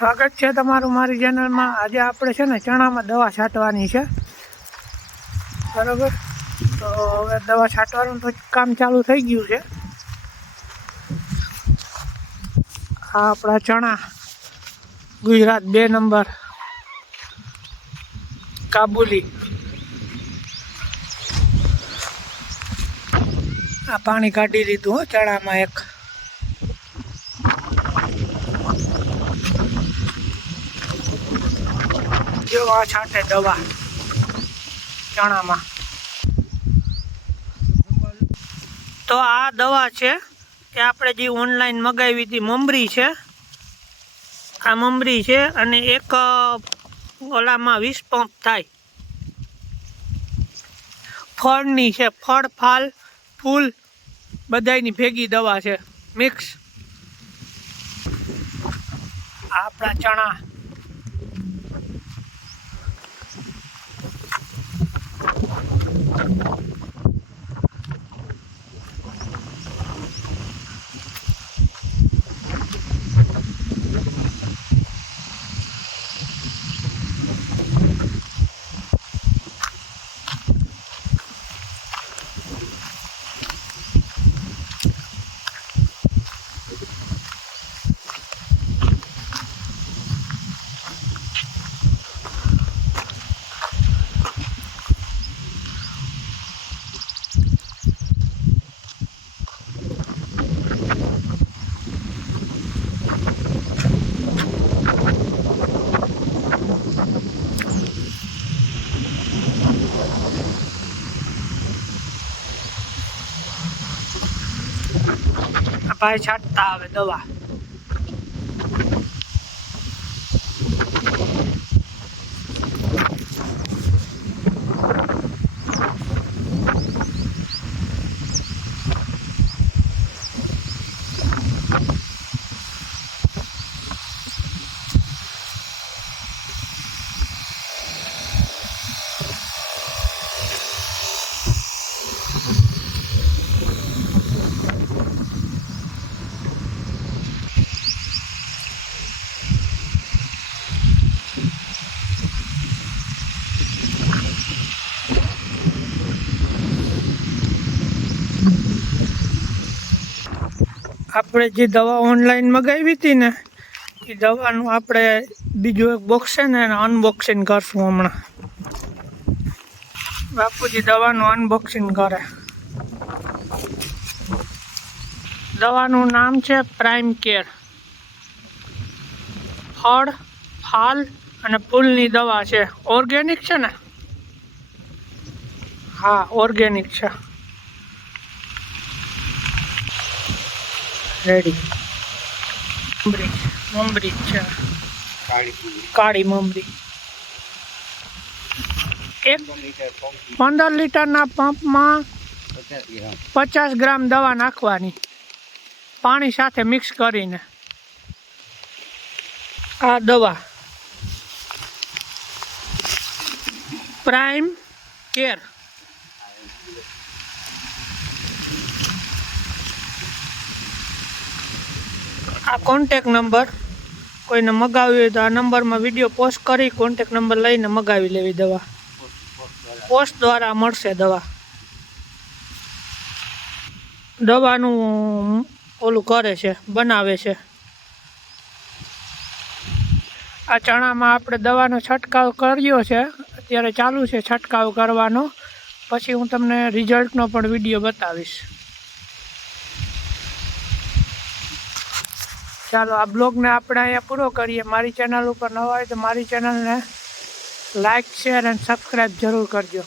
સ્વાગત છે તમારું મારી ચેનલમાં। આજે આપણે છે ને ચણામાં દવા છાંટવાની છે, બરાબર। તો હવે દવા છાંટવાનું તો કામ ચાલુ થઈ ગયું છે। આ આપણા ચણા ગુજરાત 2 નંબર કાબુલી। આ પાણી કાઢી લીધું હો ચણામાં એક। જો આ છાંટે દવા ચણામાં। તો આ દવા છે એ આપણે જે ઓનલાઈન મગાવી હતી, મમરી છે, આ મમરી છે, અને એક ઓલામાં 20 પંપ થાય ફળની છે, ફળ ફાલ ફૂલ બધાની ભેગી દવા છે, મિક્સ। આપણા ચણા ભાઈ છાંટતા આવે દવા। આપણે જે દવા ઓનલાઈન મગાવી હતી ને, એ દવાનું આપણે બીજું એક બોક્સ છે ને એને અનબોક્સિંગ કરશું હમણાં। બાપુજી દવાનું અનબોક્સિંગ કરે। દવાનું નામ છે પ્રાઇમ કેર। ફળ ફાલ અને ફૂલની દવા છે। ઓર્ગેનિક છે ને? હા, ઓર્ગેનિક છે। રેડી મમરી છે, કાળી મમરી। 15 લીટરના પંપમાં 50 ગ્રામ દવા નાખવાની પાણી સાથે મિક્સ કરીને। આ દવા પ્રાઇમ કેર। આ કોન્ટેક નંબર, કોઈને મગાવી હોય તો આ નંબરમાં વિડીયો પોસ્ટ કરી કોન્ટેક નંબર લઈને મગાવી લેવી દવા। પોસ્ટ દ્વારા મળશે દવા। દવાનું ઓલું કરે છે, બનાવે છે। આ ચણામાં આપણે દવાનો છંટકાવ કર્યો છે, અત્યારે ચાલુ છે છંટકાવ કરવાનો। પછી હું તમને રિઝલ્ટનો પણ વિડીયો બતાવીશ। ચાલો આ બ્લોગને આપણે અહીંયા પૂરો કરીએ। મારી ચેનલ ઉપર નવા હોય તો મારી ચેનલને લાઇક, શેર અને સબસ્ક્રાઈબ જરૂર કરજો।